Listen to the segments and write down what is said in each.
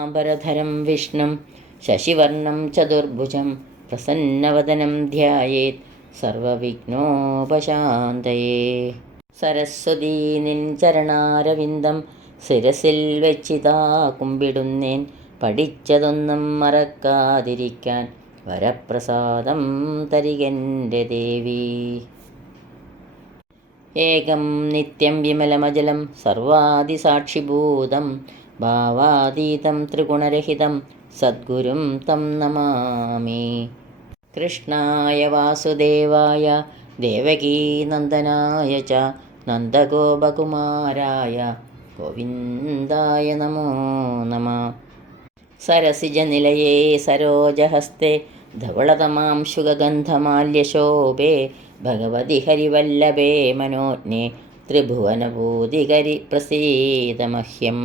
ആംബരധരം വിഷ്ണും ശശിവർണം ചതുർഭുജം പ്രസന്നവദനം ധ്യായേത് സർവവിഘ്നോപശാന്തയേ. സരസ്വതീ നിൻ ചരണാരവിന്ദം ശിരസിൽ വെച്ചിതാ കുമ്പിടുന്നേൻ, പഠിച്ചതൊന്നും മറക്കാതിരിക്കാൻ വരപ്രസാദം തരികെൻ്റെ ദേവി. ഏകം നിത്യം വിമലമജലം സർവാദിസാക്ഷിഭൂതം ഭാവാതീതം ത്രിഗുണരഹിതം സദ്ഗുരും തം നമാമി. കൃഷ്ണായ വാസുദേവായ ദേവകീനന്ദനായ ച നന്ദഗോപകുമാരായ ഗോവിന്ദായ നമോ നമഃ. സരസിജനിലയേ സരോജഹസ്തേ ധവളതമാം ശുഗന്ധമാല്യശോഭേ ഭഗവതി ഹരിവല്ലഭേ മനോജ്ഞേ ത്രിഭുവനഭൂതികരി പ്രസീദ മഹ്യം.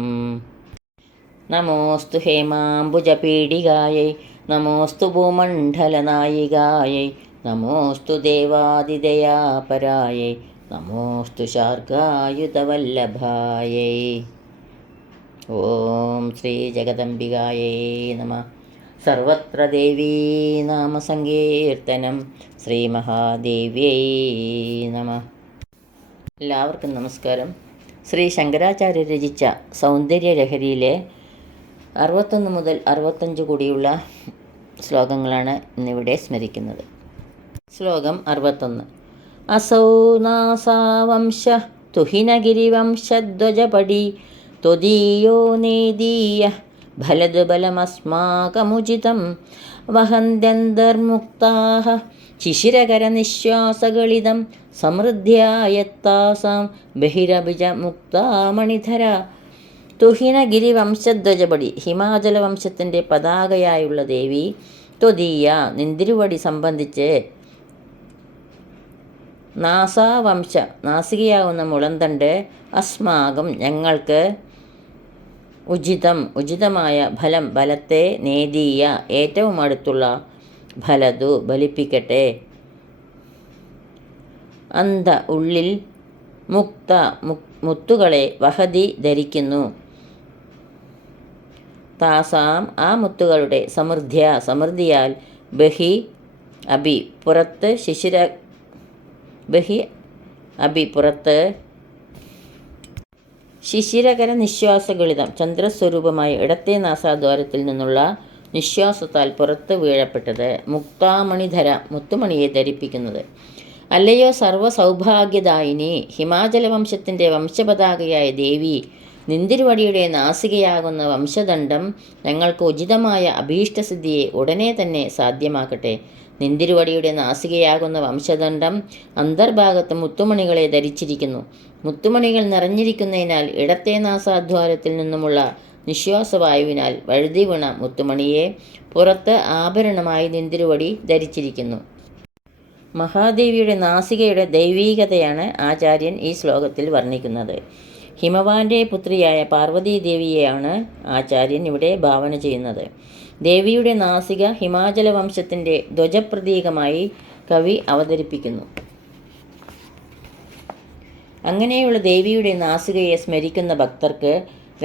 നമോസ്തു ഹേമാംബുജപീഡികായൈ നമോസ്തു ഭൂമണ്ഡലനായികായൈ നമോസ്തു ദേവാദിദയാപരായൈ നമോസ്തു ശാർഗായുധവല്ലഭായൈ. ഓം ശ്രീ ജഗദംബികായൈ നമഃ. സർവത്ര ദേവീ നാമസങ്കീർത്തനം. ശ്രീ മഹാദേവ്യൈ നമഃ. എല്ലാവർക്കും നമസ്കാരം. ശ്രീ ശങ്കരാചാര്യ രചിച്ച സൗന്ദര്യലഹരിയിലെ 61 മുതൽ 65 കൂടിയുള്ള ശ്ലോകങ്ങളാണ് ഇന്നിവിടെ സ്മരിക്കുന്നത്. ശ്ലോകം 61. അസൗ നാസാവംശ തുഹിനഗിരിവംശധ്വജപടി ത്വദീയോ നേദീയ ഫലദ് ബലമസ്മാകമുചിതം വഹന്ത്യന്തർമുക്താഃ ശിശിരകരനിശ്വാസഗളിതം സമൃദ്ധ്യായത്താസാം ബഹിരഭിജമുക്താമണിധര. തുഹിനഗിരിവംശധ്വജപടി ഹിമാചല വംശത്തിൻ്റെ പതാകയായുള്ള ദേവി, ത്വദീയ നിന്തിരുവടി സംബന്ധിച്ച്, നാസാവംശ നാസികയാവുന്ന മുളന്തണ്ട്, അസ്മാകം ഞങ്ങൾക്ക്, ഉചിതമായ ഫലം ഫലത്തെ, നേദീയ ഏറ്റവും അടുത്തുള്ള, ഫലതു ബലിപ്പിക്കട്ടെ, അന്ത ഉള്ളിൽ, മുക്ത മുത്തുകളെ, വഹതി ധരിക്കുന്നു, താസാം ആ മുത്തുകളുടെ, സമൃദ്ധിയാൽ, ബഹി അഭി പുറത്ത്, പുറത്ത്, ശിശിരകര നിശ്വാസഗളിതം ചന്ദ്രസ്വരൂപമായ ഇടത്തെ നാസാദ്വാരത്തിൽ നിന്നുള്ള നിശ്വാസത്താൽ പുറത്ത് വീഴപ്പെട്ടത്, മുക്താമണിധര മുത്തുമണിയെ ധരിപ്പിക്കുന്നത്. അല്ലയോ സർവ്വസൗഭാഗ്യദായിനി, ഹിമാചല വംശത്തിൻ്റെ വംശപതാകയായ ദേവി, നിന്തിരുവടിയുടെ നാസികയാകുന്ന വംശദണ്ഡം ഞങ്ങൾക്ക് ഉചിതമായ അഭീഷ്ടസിദ്ധിയെ ഉടനെ തന്നെ സാധ്യമാക്കട്ടെ. നിന്തിരുവടിയുടെ നാസികയാകുന്ന വംശദണ്ഡം അന്തർഭാഗത്ത് മുത്തുമണികളെ ധരിച്ചിരിക്കുന്നു. മുത്തുമണികൾ നിറഞ്ഞിരിക്കുന്നതിനാൽ ഇടത്തെ നാസാദ്വാരത്തിൽ നിന്നുമുള്ള നിശ്വാസവായുവിനാൽ വഴുതി വീണ മുത്തുമണിയെ പുറത്ത് ആഭരണമായി നിന്തിരുവടി ധരിച്ചിരിക്കുന്നു. മഹാദേവിയുടെ നാസികയുടെ ദൈവീകതയാണ് ആചാര്യൻ ഈ ശ്ലോകത്തിൽ വർണ്ണിക്കുന്നത്. ഹിമവാന്റെ പുത്രിയായ പാർവതീദേവിയെയാണ് ആചാര്യൻ ഇവിടെ ഭാവന ചെയ്യുന്നത്. ദേവിയുടെ നാസിക ഹിമാചല വംശത്തിൻ്റെ ധ്വജപ്രതീകമായി കവി അവതരിപ്പിക്കുന്നു. അങ്ങനെയുള്ള ദേവിയുടെ നാസികയെ സ്മരിക്കുന്ന ഭക്തർക്ക്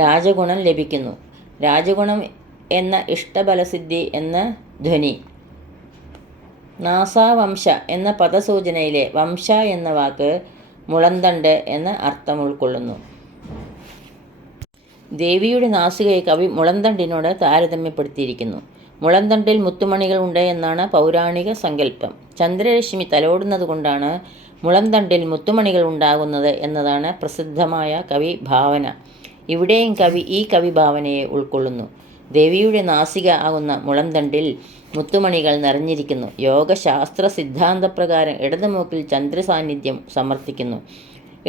രാജഗുണം ലഭിക്കുന്നു. രാജഗുണം എന്ന ഇഷ്ടബലസിദ്ധി എന്ന ധ്വനി നാസാവംശ എന്ന പദസൂചനയിലെ വംശ എന്ന വാക്ക് മുളന്തണ്ട് എന്ന അർത്ഥം ഉൾക്കൊള്ളുന്നു. ദേവിയുടെ നാസികയെ കവി മുളന്തണ്ടിനോട് താരതമ്യപ്പെടുത്തിയിരിക്കുന്നു. മുളന്തണ്ടിൽ മുത്തുമണികൾ ഉണ്ട് എന്നാണ് പൗരാണിക സങ്കല്പം. ചന്ദ്രരശ്മി തലോടുന്നത് കൊണ്ടാണ് മുളന്തണ്ടിൽ മുത്തുമണികൾ ഉണ്ടാകുന്നത് എന്നതാണ് പ്രസിദ്ധമായ കവി ഭാവന. ഇവിടെയും കവി ഈ കവി ഭാവനയെ ഉൾക്കൊള്ളുന്നു. ദേവിയുടെ നാസിക ആകുന്ന മുളന്തണ്ടിൽ മുത്തുമണികൾ നിറഞ്ഞിരിക്കുന്നു. യോഗശാസ്ത്ര സിദ്ധാന്തപ്രകാരം ഇടതുമൂക്കിൽ ചന്ദ്രസാന്നിധ്യം സമർത്ഥിക്കുന്നു.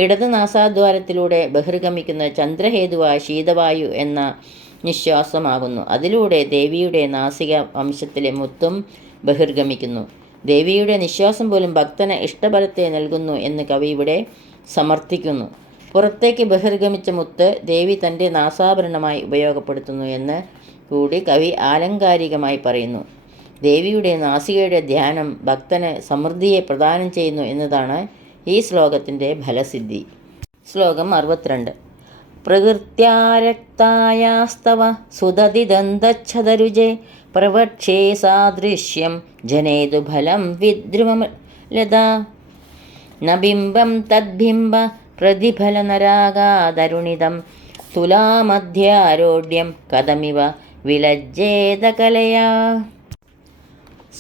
ഇടത് നാസാദ്വാരത്തിലൂടെ ബഹിർഗമിക്കുന്ന ചന്ദ്രഹേതുവായ ശീതവായു എന്ന നിശ്വാസമാകുന്നു. അതിലൂടെ ദേവിയുടെ നാസിക വംശത്തിലെ മുത്തും ബഹിർഗമിക്കുന്നു. ദേവിയുടെ നിശ്വാസം പോലും ഭക്തന് ഇഷ്ടബലത്തെ നൽകുന്നു എന്ന് കവി ഇവിടെ സമർത്ഥിക്കുന്നു. പുറത്തേക്ക് ബഹിർഗമിച്ച മുത്ത് ദേവി തൻ്റെ നാസാഭരണമായി ഉപയോഗപ്പെടുത്തുന്നു എന്ന് കൂടി കവി ആലങ്കാരികമായി പറയുന്നു. ദേവിയുടെ നാസികയുടെ ധ്യാനം ഭക്തന് സമൃദ്ധിയെ പ്രദാനം ചെയ്യുന്നു എന്നതാണ് ഈ ശ്ലോകത്തിൻ്റെ ഫലസിദ്ധി. ശ്ലോകം 62. പ്രകൃത്യാരക്തായാസ്തവ സുദതിദന്തച്ഛതരുജേ പ്രവക്ഷേ സാദൃശ്യം ജനേതു ഫലം വിദ്രുമലതാ ന ബിംബം തദ്ബിംബ പ്രതിഫലനരാഗാതരുണിതം തുലാമധ്യാരോഢ്യം കഥമിവ വിലജ്ജേതകലയാ.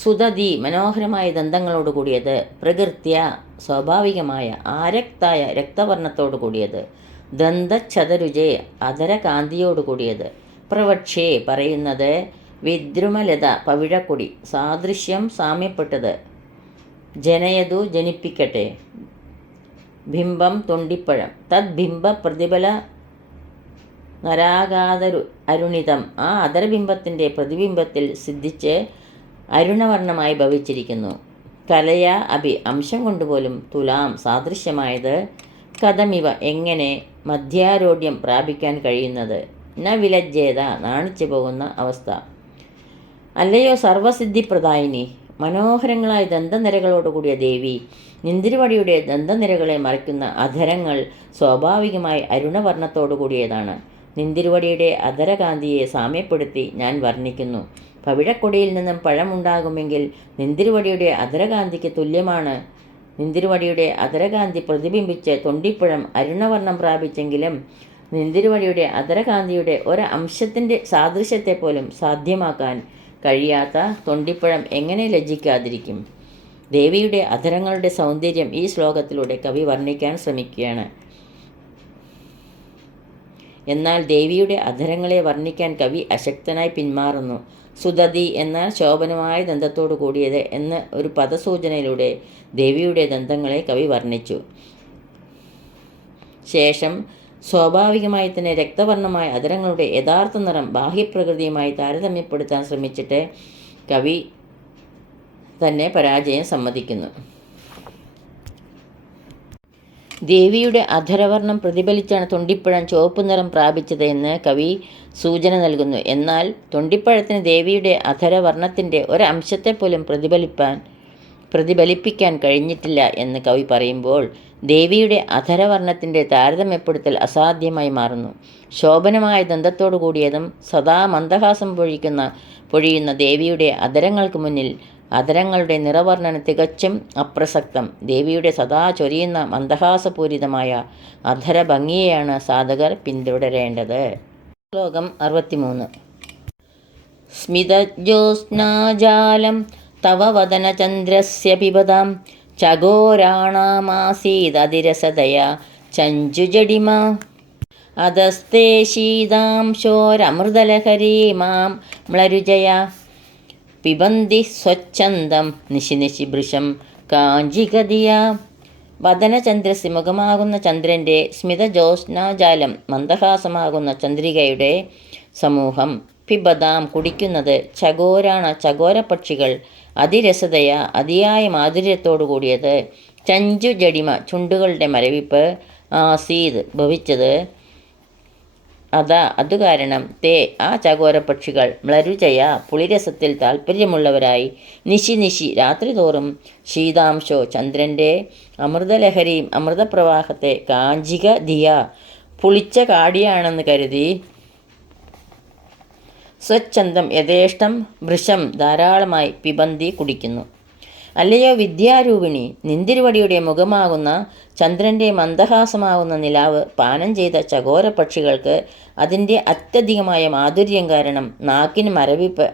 സുദതി മനോഹരമായ ദന്തങ്ങളോട് കൂടിയത്, പ്രകൃത്യ സ്വാഭാവികമായ, ആരക്തായ രക്തവർണ്ണത്തോടു കൂടിയത്, ദന്തച്ഛതരുജേ അധരകാന്തിയോട് കൂടിയത്, പ്രവക്ഷേ പറയുന്നത്, വിദ്രുമലത പവിഴക്കൊടി, സാദൃശ്യം സാമ്യപ്പെട്ടത്, ജനയതു ജനിപ്പിക്കട്ടെ, ബിംബം തൊണ്ടിപ്പഴം, തദ്ബിംബ പ്രതിഫല നരാഗാതരു അരുണിതം ആ അധരബിംബത്തിൻ്റെ പ്രതിബിംബത്തിൽ സിദ്ധിച്ച് അരുണവർണ്ണമായി ഭവിച്ചിരിക്കുന്നു. കലയ അഭി അംശം കൊണ്ടുപോലും തുലാം സാദൃശ്യമായത്, കഥമിവ എങ്ങനെ മധ്യാരോഢ്യം പ്രാപിക്കാൻ കഴിയുന്നത്, ന വിലജ്ജേത നാണിച്ചു പോകുന്ന അവസ്ഥ. അല്ലയോ സർവസിദ്ധിപ്രദായിനി, മനോഹരങ്ങളായ ദന്തനിരകളോടുകൂടിയ ദേവി, നിന്തിരുവടിയുടെ ദന്തനിരകളെ മറയ്ക്കുന്ന അധരങ്ങൾ സ്വാഭാവികമായി അരുണവർണ്ണത്തോടു കൂടിയതാണ്. നിന്തിരുവടിയുടെ അധരകാന്തിയെ സാമ്യപ്പെടുത്തി ഞാൻ വർണ്ണിക്കുന്നു. പവിഴക്കൊടിയിൽ നിന്നും പഴമുണ്ടാകുമെങ്കിൽ നിന്തിരുവടിയുടെ അധരകാന്തിക്ക് തുല്യമാണ്. നിന്തിരുവടിയുടെ അധരകാന്തി പ്രതിബിംബിച്ച് തൊണ്ടിപ്പഴം അരുണവർണ്ണം പ്രാപിച്ചെങ്കിലും നിന്തിരുവടിയുടെ അധരകാന്തിയുടെ ഒരംശത്തിൻ്റെ സാദൃശ്യത്തെ പോലും സാധ്യമാക്കാൻ കഴിയാത്ത തൊണ്ടിപ്പഴം എങ്ങനെ ലജ്ജിക്കാതിരിക്കും? ദേവിയുടെ അധരങ്ങളുടെ സൗന്ദര്യം ഈ ശ്ലോകത്തിലൂടെ കവി വർണ്ണിക്കാൻ ശ്രമിക്കുകയാണ്. എന്നാൽ ദേവിയുടെ അധരങ്ങളെ വർണ്ണിക്കാൻ കവി അശക്തനായി പിന്മാറുന്നു. സുദതി എന്നാൽ ശോഭനമായ ദന്തത്തോടു കൂടിയത് എന്ന് ഒരു പദസൂചനയിലൂടെ ദേവിയുടെ ദന്തങ്ങളെ കവി വർണ്ണിച്ചു. ശേഷം സ്വാഭാവികമായി തന്നെ രക്തവർണ്ണമായ അധരങ്ങളുടെ യഥാർത്ഥ നിറം ബാഹ്യപ്രകൃതിയുമായി താരതമ്യപ്പെടുത്താൻ ശ്രമിച്ചിട്ട് കവി തന്നെ പരാജയം സമ്മതിക്കുന്നു. ദേവിയുടെ അധരവർണ്ണം പ്രതിഫലിച്ചാണ് തൊണ്ടിപ്പഴം ചുവപ്പ് നിറം പ്രാപിച്ചത് എന്ന് കവി സൂചന നൽകുന്നു. എന്നാൽ തൊണ്ടിപ്പഴത്തിന് ദേവിയുടെ അധരവർണ്ണത്തിൻ്റെ ഒരംശത്തെപ്പോലും പ്രതിഫലിപ്പിക്കാൻ കഴിഞ്ഞിട്ടില്ല എന്ന് കവി പറയുമ്പോൾ ദേവിയുടെ അധരവർണ്ണത്തിൻ്റെ താരതമ്യപ്പെടുത്തൽ അസാധ്യമായി മാറുന്നു. ശോഭനമായ ദന്തത്തോടു കൂടിയതും സദാ മന്ദഹാസം പൊഴിയുന്ന ദേവിയുടെ അധരങ്ങൾക്ക് മുന്നിൽ അധരങ്ങളുടെ നിറവർണ്ണന തികച്ചും അപ്രസക്തം. ദേവിയുടെ സദാ ചൊരിയുന്ന മന്ദഹാസപൂരിതമായ അധരഭംഗിയെയാണ് സാധകർ പിന്തുടരേണ്ടത്. ശ്ലോകം 63. സ്മിതജ്യോത്സ്നാജാലം തവ വദനചന്ദ്രസ്യ പിബതാം ചകോരാണാമാസീദതിരസതയാ ചഞ്ജുജടിമ അധസ്തേ ശീതാംശോരമൃതലഹരീ മാം മ്ലരുജയ പിബന്തി സ്വച്ഛന്തം നിശി നിശി ഭൃശം കാഞ്ചികതിയ. വദനചന്ദ്രസ് മുഖമാകുന്ന ചന്ദ്രൻ്റെ സ്മിതജ്യോത്സ്നാജാലം മന്ദഹാസമാകുന്ന ചന്ദ്രികയുടെ സമൂഹം പിബതാം കുടിക്കുന്നത് ചകോരപക്ഷികൾ അതിരസതയ അതിയായ മാധുര്യത്തോടു കൂടിയത് ചഞ്ജുജടിമ ചുണ്ടുകളുടെ മരവിപ്പ് ആസീത് ഭവിച്ചത് അതുകാരണം തേ ആ ചകോരപക്ഷികൾ മ്ലരുചയ പുളിരസത്തിൽ താൽപ്പര്യമുള്ളവരായി നിശി നിശി രാത്രി തോറും ശീതാംശോ ചന്ദ്രൻ്റെ അമൃതലഹരിയും അമൃതപ്രവാഹത്തെ കാഞ്ചിക ധിയ പുളിച്ച കാടിയാണെന്ന് കരുതി സ്വച്ഛന്തം യഥേഷ്ടം വൃഷം ധാരാളമായി പിബന്തി കുടിക്കുന്നു. അല്ലയോ വിദ്യാരൂപിണി, നിന്തിരുവടിയുടെ മുഖമാകുന്ന ചന്ദ്രൻ്റെ മന്ദഹാസമാകുന്ന നിലാവ് പാനം ചെയ്ത ചകോരപക്ഷികൾക്ക് അതിൻ്റെ അത്യധികമായ മാധുര്യം കാരണം നാക്കിന് മരവിപ്പ്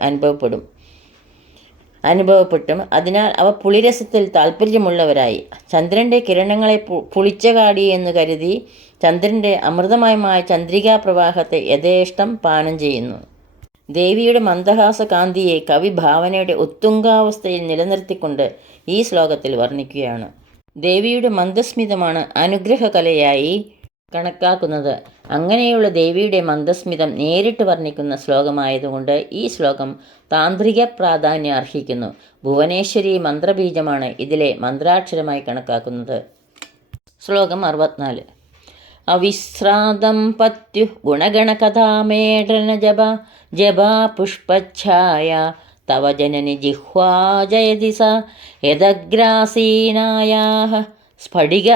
അനുഭവപ്പെട്ടും അതിനാൽ അവ പുളിരസത്തിൽ താൽപ്പര്യമുള്ളവരായി ചന്ദ്രൻ്റെ കിരണങ്ങളെ പുളിച്ച കാടി എന്ന് കരുതി ചന്ദ്രൻ്റെ അമൃതമയമായ ചന്ദ്രികാ പ്രവാഹത്തെ യഥേഷ്ടം പാനം ചെയ്യുന്നു. ദേവിയുടെ മന്ദഹാസ കാന്തിയെ കവി ഭാവനയുടെ ഉത്തുംഗാവസ്ഥയിൽ നിലനിർത്തിക്കൊണ്ട് ഈ ശ്ലോകത്തിൽ വർണ്ണിക്കുകയാണ്. ദേവിയുടെ മന്ദസ്മിതമാണ് അനുഗ്രഹകലയായി കണക്കാക്കുന്നത്. അങ്ങനെയുള്ള ദേവിയുടെ മന്ദസ്മിതം നേരിട്ട് വർണ്ണിക്കുന്ന ശ്ലോകമായതുകൊണ്ട് ഈ ശ്ലോകം താന്ത്രിക പ്രാധാന്യം അർഹിക്കുന്നു. ഭുവനേശ്വരി മന്ത്രബീജമാണ് ഇതിലെ മന്ത്രാക്ഷരമായി കണക്കാക്കുന്നത്. ശ്ലോകം 64. അവിശ്രാന്തം പത്യു ഗുണഗണകഥാമേടന ജപാ പുഷ്പച്ഛായ തവ ജനനി ജിഹ്വാ ജയതി സ യദഗ്രാസീനായാഹ സ്ഫടിക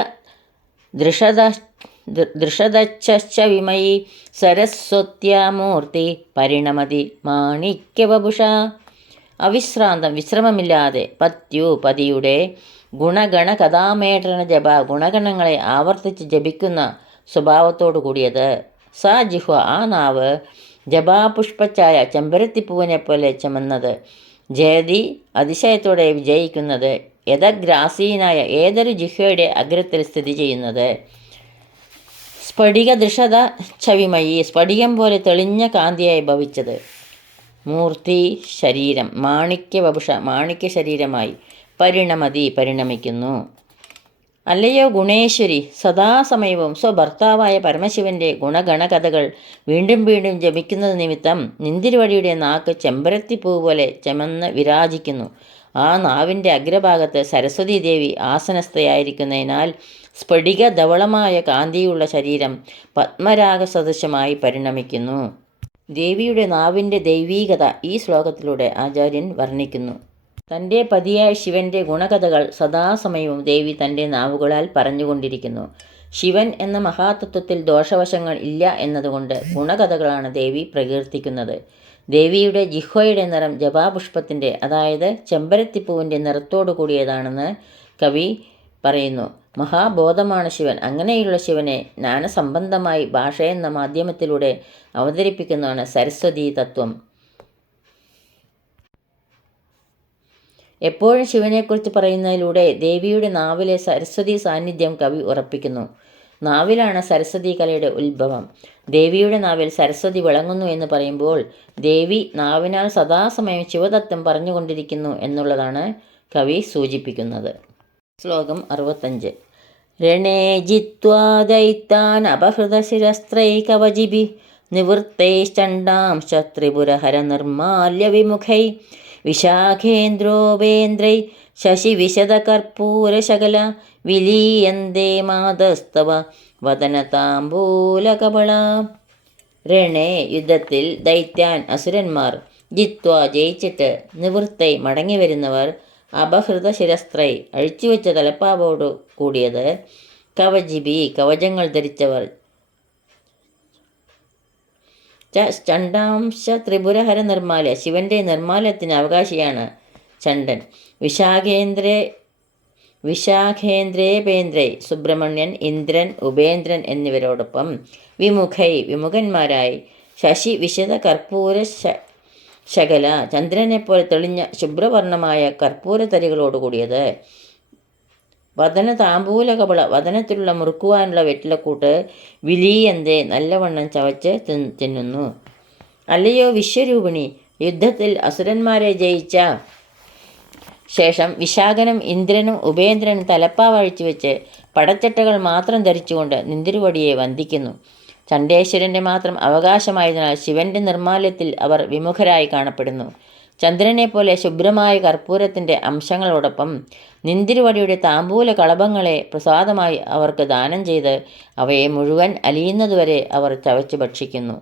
ദൃഷത ദൃഷദച്ഛ വിമയി സരസ്വത്യാമൂർത്തി പരിണമതി മാണിക്യവപുഷ. അവിശ്രാന്തം വിശ്രമമില്ലാതെ പതിയുടെ ഗുണഗണ കഥാമേടന ജപ ഗുണഗണങ്ങളെ ആവർത്തിച്ച് ജപിക്കുന്ന സ്വഭാവത്തോടു കൂടിയത്. സ ജിഹ്വ ആ നാവ് ജപാപുഷ്പച്ചായ ചെമ്പരത്തിപ്പൂവിനെ പോലെ ചമന്നത്. ജയതി അതിശയത്തോടെ വിജയിക്കുന്നത്. യഥഗ്രാസീനായ ഏതൊരു ജിഹ്വയുടെ അഗ്രത്തിൽ സ്ഥിതി ചെയ്യുന്നത്. സ്ഫടിക ദൃഷത ചവിമയി സ്ഫടികം പോലെ തെളിഞ്ഞ കാന്തിയായി ഭവിച്ചത്. മൂർത്തി ശരീരം മാണിക്യവപുഷ മാണിക്യ ശരീരമായി. പരിണമതി പരിണമിക്കുന്നു. അല്ലയോ ഗുണേശ്വരി, സദാസമയവും സ്വഭർത്താവായ പരമശിവന്റെ ഗുണഗണ കഥകൾ വീണ്ടും വീണ്ടും ജപിക്കുന്നത് നിമിത്തം നിന്തിരുവടിയുടെ നാക്ക് ചെമ്പരത്തിപ്പൂ പോലെ ചെമന്ന് വിരാജിക്കുന്നു. ആ നാവിൻ്റെ അഗ്രഭാഗത്ത് സരസ്വതി ദേവി ആസനസ്ഥയായിരിക്കുന്നതിനാൽ സ്ഫടിക ധവളമായ കാന്തിയുള്ള ശരീരം പത്മരാഗ സദൃശമായി പരിണമിക്കുന്നു. ദേവിയുടെ നാവിൻ്റെ ദൈവീകത ഈ ശ്ലോകത്തിലൂടെ ആചാര്യൻ വർണ്ണിക്കുന്നു. തൻ്റെ പതിയായ ശിവന്റെ ഗുണകഥകൾ സദാസമയവും ദേവി തൻ്റെ നാവുകളാൽ പറഞ്ഞുകൊണ്ടിരിക്കുന്നു. ശിവൻ എന്ന മഹാതത്വത്തിൽ ദോഷവശങ്ങൾ ഇല്ല എന്നതുകൊണ്ട് ഗുണകഥകളാണ് ദേവി പ്രകീർത്തിക്കുന്നത്. ദേവിയുടെ ജിഹ്വയുടെ നിറം ജപാപുഷ്പത്തിൻ്റെ, അതായത് ചെമ്പരത്തിപ്പൂവിൻ്റെ നിറത്തോടു കൂടിയതാണെന്ന് കവി പറയുന്നു. മഹാബോധമാണ് ശിവൻ. അങ്ങനെയുള്ള ശിവനെ ജ്ഞാനസംബന്ധമായി ഭാഷ എന്ന മാധ്യമത്തിലൂടെ അവതരിപ്പിക്കുന്നതാണ് സരസ്വതി തത്വം. എപ്പോഴും ശിവനെക്കുറിച്ച് പറയുന്നതിലൂടെ ദേവിയുടെ നാവിലെ സരസ്വതി സാന്നിധ്യം കവി ഉറപ്പിക്കുന്നു. നാവിലാണ് സരസ്വതി കലയുടെ ഉത്ഭവം. ദേവിയുടെ നാവിൽ സരസ്വതി വിളങ്ങുന്നു എന്ന് പറയുമ്പോൾ ദേവി നാവിനാൽ സദാസമയം ശിവതത്വം പറഞ്ഞുകൊണ്ടിരിക്കുന്നു എന്നുള്ളതാണ് കവി സൂചിപ്പിക്കുന്നത്. ശ്ലോകം 65. രണേ ജിത്വാ ദൈത്താൻ അപഹൃതശിരസ്ത്രൈകവചിഭിഃ നിവൃത്തൈശ്ചണ്ഡാംശ്ച ത്രിപുരഹര നിർമാല്യ വിമുഖൈ വിശാഖേന്ദ്രോപേന്ദ്രൈ ശശിവിശദകർപ്പൂരശകല വിലീയന്തേ മാതസ്തവ വദനതാംബൂലകബള. രണേ യുദ്ധത്തിൽ ദൈത്യാൻ അസുരന്മാർ ജിത്വ ജയിച്ചിട്ട് നിവൃത്തൈ മടങ്ങി വരുന്നവർ അപഹൃത ശിരസ്ത്രൈ അഴിച്ചുവെച്ച തലപ്പാവോടു കൂടിയത് കവചിബി കവചങ്ങൾ ധരിച്ചവർ ചണ്ഡാംശ ത്രിപുരഹര നിർമ്മാല്യ ശിവന്റെ നിർമ്മാല്യത്തിന് അവകാശിയാണ് ചണ്ഡൻ. വിശാഖേന്ദ്രേപേന്ദ്രൈ സുബ്രഹ്മണ്യൻ, ഇന്ദ്രൻ, ഉപേന്ദ്രൻ എന്നിവരോടൊപ്പം വിമുഖൈ വിമുഖന്മാരായി ശശി വിശദ കർപ്പൂര ശകല ചന്ദ്രനെപ്പോലെ തെളിഞ്ഞ ശുഭ്രവർണ്ണമായ കർപ്പൂരത്തരികളോടുകൂടിയത്. വദന താമ്പൂല കപള വദനത്തിലുള്ള മുറുക്കുവാനുള്ള വെറ്റിലക്കൂട്ട് വിലീയന്തേ നല്ലവണ്ണം ചവച്ച് തിന്നുന്നു. അല്ലയോ വിശ്വരൂപിണി, യുദ്ധത്തിൽ അസുരന്മാരെ ജയിച്ച ശേഷം വിശാഖനും ഇന്ദ്രനും ഉപേന്ദ്രനും തലപ്പാവഴിച്ചു വെച്ച് പടച്ചട്ടകൾ മാത്രം ധരിച്ചുകൊണ്ട് നിന്തിരുവടിയെ വന്ദിക്കുന്നു. ചണ്ഡേശ്വരൻ്റെ മാത്രം അവകാശമായതിനാൽ ശിവന്റെ നിർമ്മാല്യത്തിൽ അവർ വിമുഖരായി കാണപ്പെടുന്നു. ചന്ദ്രനെപ്പോലെ ശുഭ്രമായ കർപ്പൂരത്തിൻ്റെ അംശങ്ങളോടൊപ്പം നിന്തിരുവടിയുടെ താമ്പൂല കളഭങ്ങളെ പ്രസാദമായി അവർക്ക് ദാനം ചെയ്ത് അവയെ മുഴുവൻ അലിയുന്നതുവരെ അവർ ചവച്ച് ഭക്ഷിക്കുന്നു.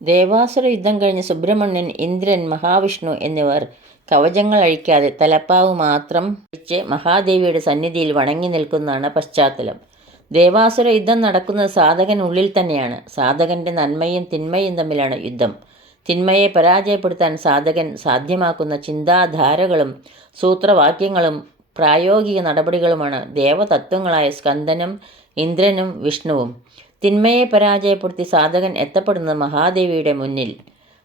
ദേവാസുര യുദ്ധം കഴിഞ്ഞ് സുബ്രഹ്മണ്യൻ, ഇന്ദ്രൻ, മഹാവിഷ്ണു എന്നിവർ കവചങ്ങൾ അഴിക്കാതെ തലപ്പാവ് മാത്രം അഴിച്ച് മഹാദേവിയുടെ സന്നിധിയിൽ വണങ്ങി നിൽക്കുന്നതാണ് പശ്ചാത്തലം. ദേവാസുര യുദ്ധം നടക്കുന്നത് സാധകനുള്ളിൽ തന്നെയാണ്. സാധകൻ്റെ നന്മയും തിന്മയും തമ്മിലാണ് യുദ്ധം. തിന്മയെ പരാജയപ്പെടുത്താൻ സാധകൻ സാധ്യമാക്കുന്ന ചിന്താധാരകളും സൂത്രവാക്യങ്ങളും പ്രായോഗിക നടപടികളുമാണ് ദേവതത്വങ്ങളായ സ്കന്ദനും ഇന്ദ്രനും വിഷ്ണുവും. തിന്മയെ പരാജയപ്പെടുത്തി സാധകൻ എത്തപ്പെടുന്നത് മഹാദേവിയുടെ മുന്നിൽ.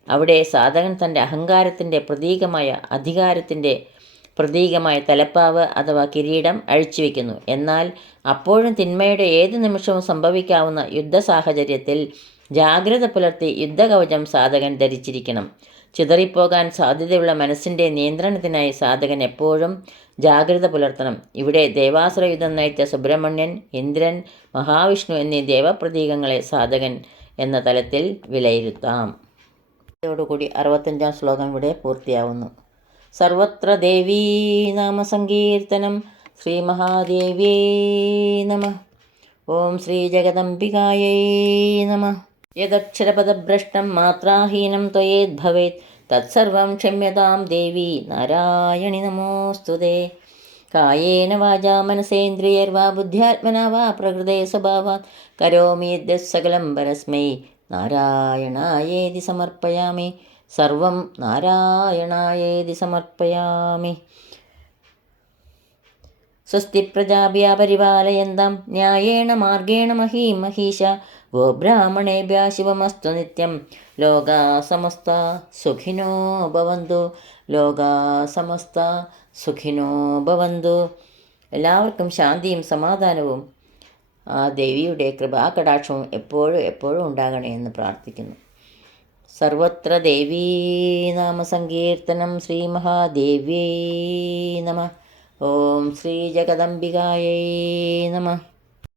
അവിടെ സാധകൻ തൻ്റെ അഹങ്കാരത്തിൻ്റെ പ്രതീകമായ അധികാരത്തിൻ്റെ പ്രതീകമായ തലപ്പാവ് അഥവാ കിരീടം അഴിച്ചുവെക്കുന്നു. എന്നാൽ അപ്പോഴും തിന്മയുടെ ഏത് നിമിഷവും സംഭവിക്കാവുന്ന യുദ്ധ സാഹചര്യത്തിൽ ജാഗ്രത പുലർത്തി യുദ്ധകവചം സാധകൻ ധരിച്ചിരിക്കണം. ചിതറിപ്പോകാൻ സാധ്യതയുള്ള മനസ്സിൻ്റെ നിയന്ത്രണത്തിനായി സാധകൻ എപ്പോഴും ജാഗ്രത പുലർത്തണം. ഇവിടെ ദേവാസുര യുദ്ധം നയിച്ച സുബ്രഹ്മണ്യൻ, ഇന്ദ്രൻ, മഹാവിഷ്ണു എന്നീ ദേവപ്രതീകങ്ങളെ സാധകൻ എന്ന തലത്തിൽ വിലയിരുത്താം. ഇതോടുകൂടി 65-ാം ശ്ലോകം ഇവിടെ പൂർത്തിയാവുന്നു. സർവത്ര ദേവീ നാമ സങ്കീർത്തനം. ശ്രീ മഹാദേവ്യേ നമഃ. ഓം ശ്രീ ജഗദംബികായൈ നമഃ. യദക്ഷരപദഭ്രഷ്ടം മാത്രാഹീനം ത്വയേദ്ഭവേത് തത്സർവം ക്ഷമ്യതാം ദേവി നാരായണി നമോസ്തുതേ. കായേന വാചാ മനസേന്ദ്രിയർവാ ബുദ്ധ്യാത്മനാ വാ പ്രകൃതേ സ്വഭാവാത് കരോമി യദ്യത് സകലം പരസ്മൈ നാരായണായേതി സമർപ്പയാമി. സർവം നാരായണായേതി സമർപ്പയാമി. സ്വസ്തി പ്രജാഭ്യ പരിപാലയന്താം ന്യായേണ മാർഗേണ മഹീം മഹീശ. ഗോബ്രാഹ്മണേഭ്യഃ ശുഭമസ്തു നിത്യം. ലോകാ സമസ്താ സുഖിനോ ഭവന്തു. ലോകാ സമസ്താ സുഖിനോ ഭവന്തു. എല്ലാവർക്കും ശാന്തിയും സമാധാനവും ആ ദേവിയുടെ കൃപാകടാക്ഷവും എപ്പോഴും എപ്പോഴും ഉണ്ടാകണേ എന്ന് പ്രാർത്ഥിക്കുന്നു. സർവത്ര ദേവീ നാമസങ്കീർത്തനം. ശ്രീ മഹാദേവ്യൈ നമഃ. ഓം ശ്രീ ജഗദംബികായൈ നമഃ.